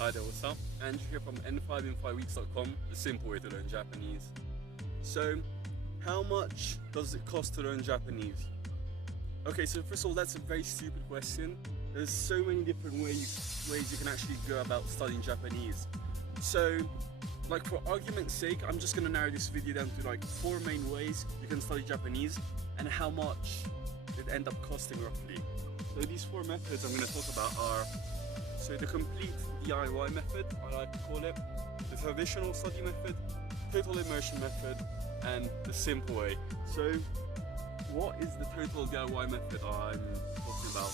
Hi there, what's up? Andrew here from n5in5weeks.com, the simple way to learn Japanese. So, how much does it cost to learn Japanese? Okay, so first of all, that's a very stupid question. There's so many different ways you can actually go about studying Japanese. So, like for argument's sake, I'm just gonna narrow this video down to like 4 main ways you can study Japanese and how much it end up costing roughly. So these 4 methods I'm gonna talk about are the complete DIY method, I like to call it, the traditional study method, total immersion method, and the simple way. So what is the total DIY method I'm talking about?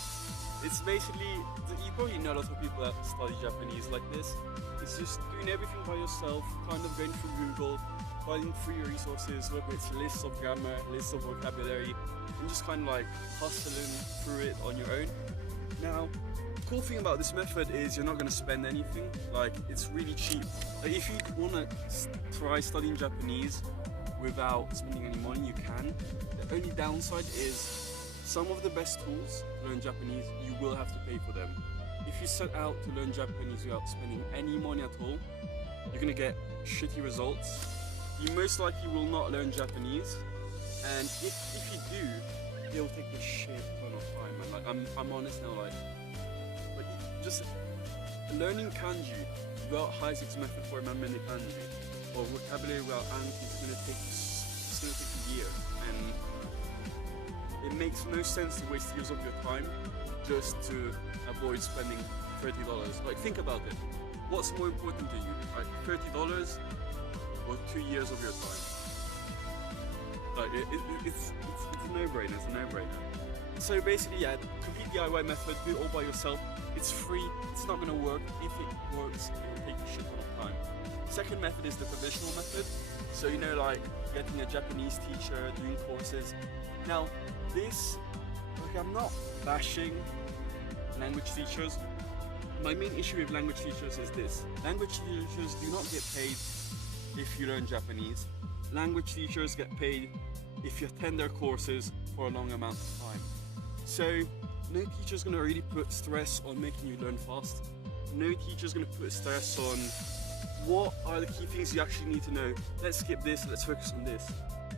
It's basically, you probably know a lot of people that study Japanese like this. It's just doing everything by yourself, kind of going through Google, finding free resources, whether it's lists of grammar, lists of vocabulary, and just kind of like hustling through it on your own. Now, the cool thing about this method is you're not going to spend anything, like it's really cheap. Like if you want to try studying Japanese without spending any money, you can. The only downside is some of the best tools to learn Japanese, you will have to pay for them. If you set out to learn Japanese without spending any money at all, you're going to get shitty results. You most likely will not learn Japanese, and if you do, it'll take a shit ton of time. And like I'm honest now, like, but just learning kanji without Heisek's method for remembering the kanji, or vocabulary without Anki is gonna take a year, and it makes no sense to waste years of your time just to avoid spending $30. Like think about it. What's more important to you, like $30 or 2 years of your time? Like it's a no-brainer. It's a no-brainer. So basically, yeah, complete DIY method. Do it all by yourself. It's free. It's not gonna work. If it works, it will take a shit ton of time. Second method is the traditional method. So you know, like getting a Japanese teacher, doing courses. Now, this, like, I'm not bashing language teachers. My main issue with language teachers is this: language teachers do not get paid if you learn Japanese. Language teachers get paid if you attend their courses for a long amount of time. So no teacher's gonna really put stress on making you learn fast. No teacher's gonna put stress on what are the key things you actually need to know. Let's skip this, let's focus on this.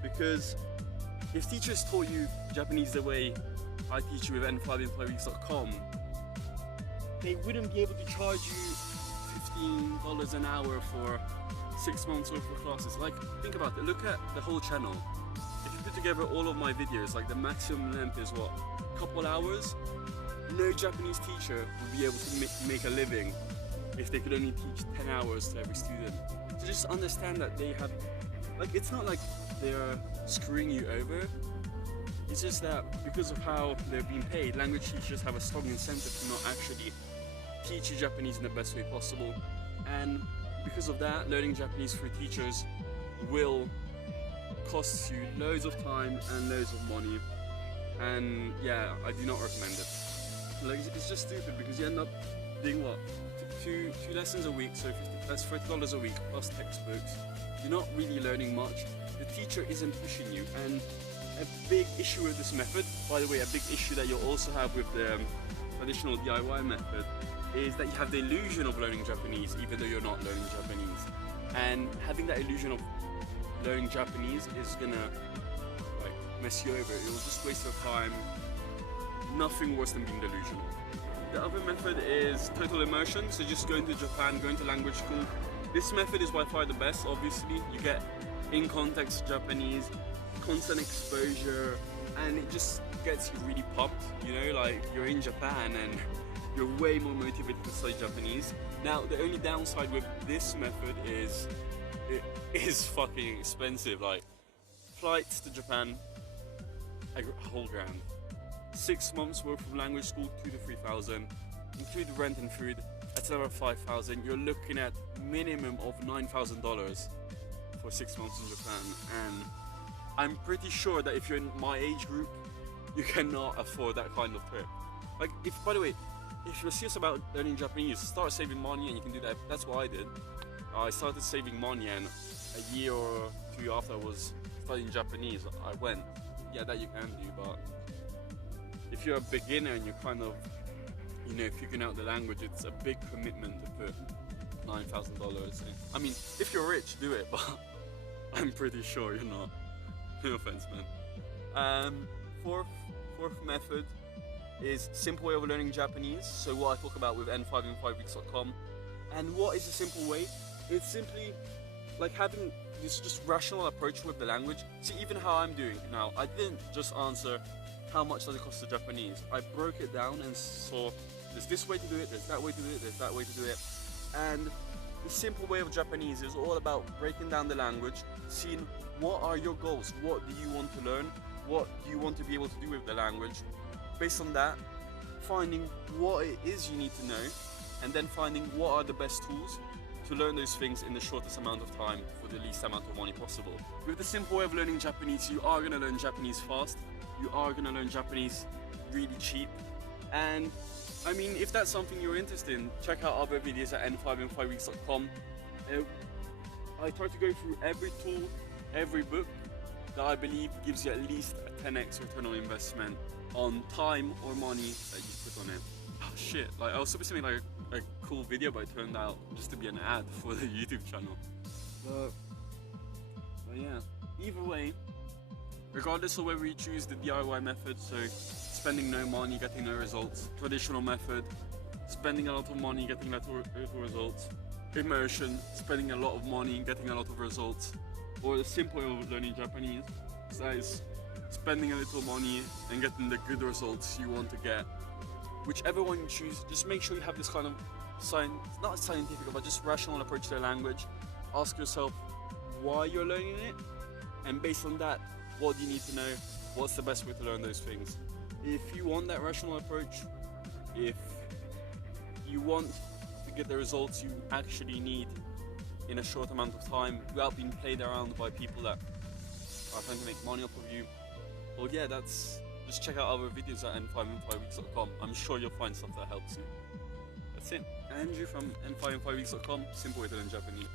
Because if teachers taught you Japanese the way I teach you with n5in5weeks.com, they wouldn't be able to charge you $15 an hour for 6 months worth of classes. Like, think about it, look at the whole channel. If you put together all of my videos, like the maximum length is what, a couple hours? No Japanese teacher would be able to make a living if they could only teach 10 hours to every student. So just understand that they have, like, it's not like they're screwing you over. It's just that because of how they're being paid, language teachers have a strong incentive to not actually teach you Japanese in the best way possible. And because of that, learning Japanese through teachers will cost you loads of time and loads of money. And yeah, I do not recommend it. Like, it's just stupid because you end up doing what? Two lessons a week, so that's $30 a week plus textbooks. You're not really learning much. The teacher isn't pushing you. And a big issue with this method, by the way, a big issue that you'll also have with the traditional DIY method, is that you have the illusion of learning Japanese even though you're not learning Japanese. And having that illusion of learning Japanese is gonna like mess you over. It will just waste your time. Nothing worse than being delusional. The other method is total immersion, so just going to Japan, going to language school. This method is by far the best, obviously. You get in context Japanese, constant exposure, and it just gets you really pumped, you know, like you're in Japan and you're way more motivated to study Japanese. Now, the only downside with this method is it is fucking expensive. Like, flights to Japan, a whole grand. 6 months worth of language school, 2,000 to 3,000. Include rent and food, that's another 5,000. You're looking at minimum of $9,000 for 6 months in Japan. And I'm pretty sure that if you're in my age group, you cannot afford that kind of trip. Like, by the way, if you're serious about learning Japanese, start saving money and you can do that. That's what I did. I started saving money, and a year or 2 after I was studying Japanese, I went. Yeah, that you can do, but if you're a beginner and you're kind of you know, figuring out the language, it's a big commitment to put $9,000 in. I mean, if you're rich, do it, but I'm pretty sure you're not. No offense, man. Fourth method is simple way of learning Japanese. So what I talk about with n5in5weeks.com. And what is a simple way? It's simply like having this just rational approach with the language. See, even how I'm doing now, I didn't just answer how much does it cost to Japanese. I broke it down and saw there's this way to do it, there's that way to do it, there's that way to do it. And the simple way of Japanese is all about breaking down the language, seeing what are your goals, what do you want to learn, what do you want to be able to do with the language. Based on that, finding what it is you need to know, and then finding what are the best tools to learn those things in the shortest amount of time for the least amount of money possible. With the simple way of learning Japanese, you are going to learn Japanese fast, you are going to learn Japanese really cheap, and I mean, if that's something you're interested in, check out other videos at n5in5weeks.com. I try to go through every tool, every book that I believe gives you at least a 10x return on investment on time or money that you put on it. Oh shit, like I was supposed to make like a cool video, but it turned out just to be an ad for the YouTube channel. But yeah, either way, regardless of whether you choose the DIY method, so spending no money, getting no results, traditional method, spending a lot of money, getting little results, immersion, spending a lot of money, getting a lot of results, or the simple way of learning Japanese, so that is spending a little money and getting the good results you want to get. Whichever one you choose, just make sure you have this kind of not scientific, but just rational approach to the language. Ask yourself why you're learning it, and based on that, what do you need to know? What's the best way to learn those things? If you want that rational approach, if you want to get the results you actually need in a short amount of time without being played around by people that are trying to make money off of you, well yeah, just check out other videos at n5in5weeks.com. I'm sure you'll find stuff that helps you. That's it. Andrew from n5in5weeks.com, simple way to learn Japanese.